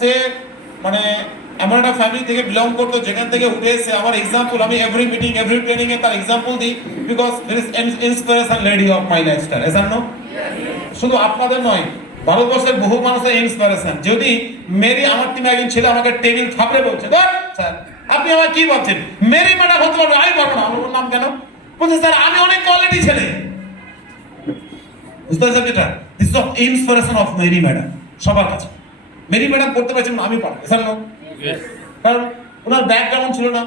সে মানে এমন একটা ফ্যামিলি থেকে বিলং করতো যেখান থেকে উঠে এসে আমার এক্সাম্পল, আমি এভরি মিটিং এভরি ট্রেনিং এ তার এক্সাম্পল দিই, because there is inspiration lady of my lifestyle. Yes or no, শুধু আপনাদের নয়, ভারতবর্ষের বহু মানুষের ইন্সপিরেশন। যদি মেরি, আমার টিমে একজন ছেলে আমাকে টেবিল থাপড়ে বলছে, স্যার আপনি আমার কি বলছেন, মেরি ম্যাডাম হতে পারবে, আমি পারবো না। আমি বললাম কেন? বলছে স্যার আমি অনেক কোয়ালিটি ছেলে। বুঝতে পারছেন যেটা? This is inspiration of Mary madam সবার কাছে। মেরি ম্যাডাম করতে পারছেন, আমি পারবো। Yes or no? কারণ ওনার ব্যাকগ্রাউন্ড ছিল না,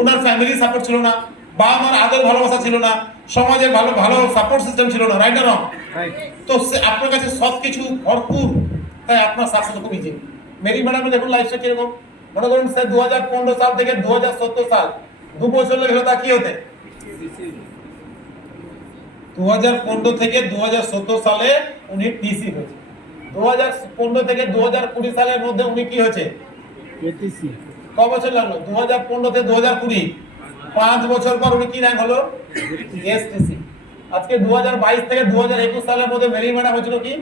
ওনার ফ্যামিলি সাপোর্ট ছিল না, বাবা মার আদর ভালোবাসা ছিল না, সমাজের ভালো ভালো সাপোর্ট সিস্টেম ছিল না। রাইট না রং? তো আপনার কাছে সব কিছু ভরপুর, তাই আপনার সাকসেস খুব ইজি। মেরি ম্যাডামের দেখুন লাইফটা কিরকম। মনে করুন স্যার 2015 সাল থেকে 2017 সাল 2 বছর লেগে তা কি হতে? 2015 থেকে 2017 সালে উনি টিসি হয়েছে। 2015 থেকে 2020 সালের মধ্যে উনি কি হয়েছে? এটিসি। ক বছর লাগলো? 2015 থেকে 2020, 5 বছর পর উনি কি র্যাঙ্ক হলো? এসটিসি। আজকে 2022 থেকে 2021 সালের মধ্যে মেরি ম্যাডাম হয়েছিল কি?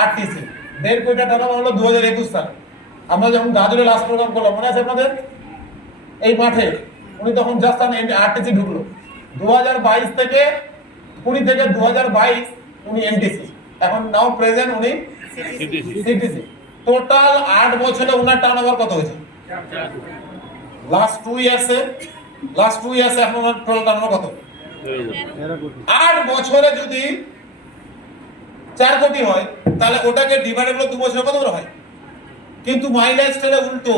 আরটিসি। 1.5 কোটি টাকা হলো 2021 সালে। আমরা যখন গাজরে লাস্ট প্রোগ্রাম করলাম, মনে আছে আপনাদের? এই মাঠে উনি তখন জাস্ট আরটিসি ঢুকলো। 2022 থেকে 20 থেকে 2022 উনি এনটিসি, এখন নাও প্রেজেন্ট উনি সিটিসি। টোটাল 8 বছরে উনার টার্নওভার কত হয়েছে? লাস্ট 2 ইয়ার্সে এখন ওনার টোটাল টার্নওভার কত? 8 বছরে যদি 4 কোটি হয়, তাহলে ওটাকে ডিভাইডেড করে 2 বছরে কত করে হয়? কিন্তু মাই লাইফস্টাইলে উল্টো।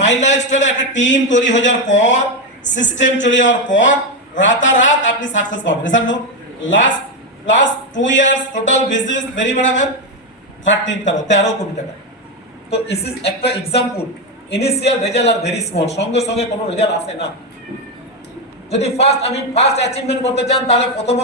মাই লাইফস্টাইলে একটা টিম তৈরি হয়ে যাওয়ার পর, সিস্টেম চলে যাওয়ার পর রাতারাত আপনি সাকসেস পাবেন। Sir no, last 2 years total business Mary ম্যাডামের 13 কোটি টাকা। তো দিস ইজ একটা example. Initial result are very small, সঙ্গে সঙ্গে কোনো রেজাল্ট আসে না। যদি ফার্স্ট অ্যাচিভমেন্ট করতে চান, তাহলে প্রথম